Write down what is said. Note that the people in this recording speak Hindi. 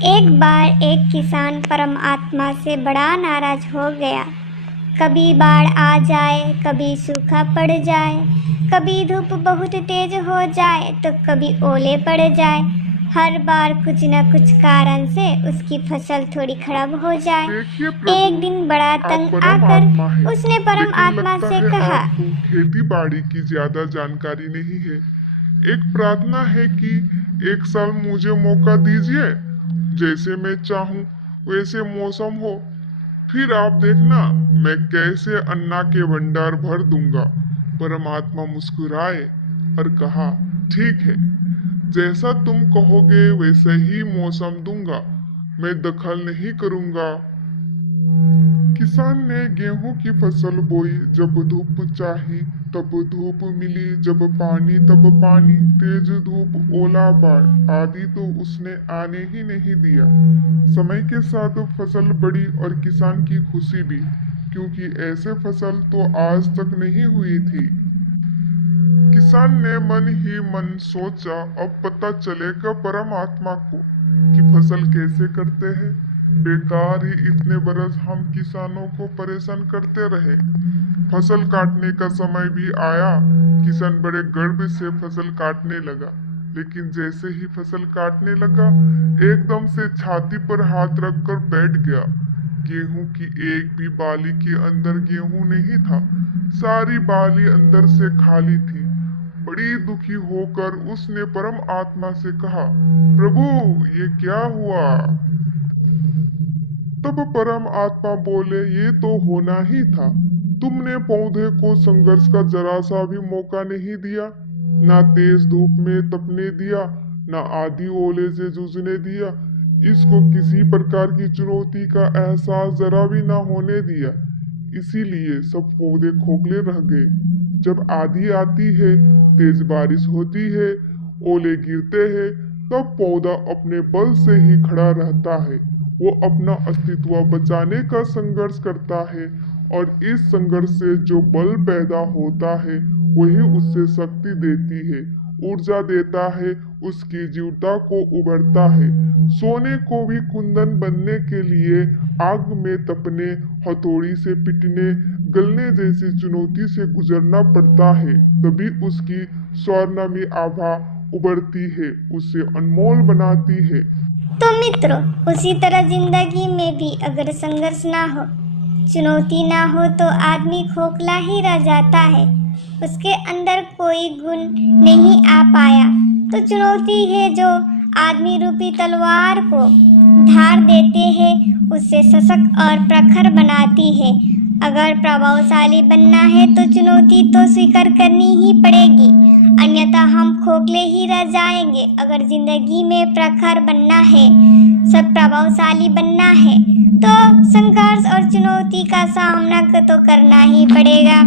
एक बार एक किसान परमात्मा से बड़ा नाराज हो गया। कभी बाढ़ आ जाए, कभी सूखा पड़ जाए, कभी धूप बहुत तेज हो जाए तो कभी ओले पड़ जाए। हर बार कुछ न कुछ कारण से उसकी फसल थोड़ी खराब हो जाए। देखिए प्रभु, एक दिन बड़ा आप तंग परम आत्मा आकर है, उसने लेकिन परमात्मा लगता से है कहा, आपको खेती बाड़ी की ज्यादा जानकारी नहीं है। एक प्रार्थना है कि एक साल मुझे मौका दीजिए, जैसे मैं चाहूँ वैसे मौसम हो, फिर आप देखना मैं कैसे अन्ना के भंडार भर दूंगा। परमात्मा मुस्कुराए और कहा, ठीक है, जैसा तुम कहोगे वैसे ही मौसम दूंगा, मैं दखल नहीं करूंगा। किसान ने गेहूं की फसल बोई, जब धूप चाही तब धूप मिली, जब पानी तब पानी, तेज धूप ओला बाढ़ आदि तो उसने आने ही नहीं दिया। समय के साथ फसल बढ़ी और किसान की खुशी भी, क्योंकि ऐसे फसल तो आज तक नहीं हुई थी। किसान ने मन ही मन सोचा, अब पता चलेगा परमात्मा को कि फसल कैसे करते हैं। बेकार ही इतने बरस हम किसानों को परेशान करते रहे। फसल काटने का समय भी आया। किसान बड़े गर्व से फसल काटने लगा, लेकिन जैसे ही फसल काटने लगा, एकदम से छाती पर हाथ रखकर बैठ गया। गेहूं की एक भी बाली के अंदर गेहूं नहीं था, सारी बाली अंदर से खाली थी। बड़ी दुखी होकर उसने परम आत्मा से कहा, प्रभु, ये क्या हुआ? तब परम आत्मा बोले, ये तो होना ही था। तुमने पौधे को संघर्ष का जरा सा भी मौका नहीं दिया, ना तेज धूप में तपने दिया, ना आधी ओले से जूझने दिया। इसको किसी प्रकार की चुनौती का एहसास जरा भी ना होने दिया। इसीलिए सब पौधे खोखले रह गए। जब आंधी आती है, तेज बारिश होती है, ओले गिरते हैं, तब पौधा अपने बल से ही खड़ा रहता है। वो अपना अस्तित्व बचाने का संघर्ष करता है, और इस संघर्ष से जो बल पैदा होता है वही उससे शक्ति देती है, ऊर्जा देता है, उसकी जीवता को उभरता है। सोने को भी कुंदन बनने के लिए आग में तपने, हथौड़ी से पिटने, गलने जैसी चुनौती से गुजरना पड़ता है, तभी उसकी स्वर्णमयी आभा उभरती है, उसे अनमोल बनाती है। तो मित्रों, उसी तरह जिंदगी में भी अगर संघर्ष ना हो, चुनौती ना हो तो आदमी खोखला ही रह जाता है। उसके अंदर कोई गुण नहीं आ पाया। तो चुनौती है जो आदमी रूपी तलवार को धार देते हैं, उससे सशक्त और प्रखर बनाती है। अगर प्रभावशाली बनना है तो चुनौती तो स्वीकार करनी ही पड़ेगी, अन्यथा हम खोखले ही रह जाएंगे। अगर जिंदगी में प्रखर बनना है, सब प्रभावशाली बनना है, तो संघर्ष और चुनौती का सामना तो करना ही पड़ेगा।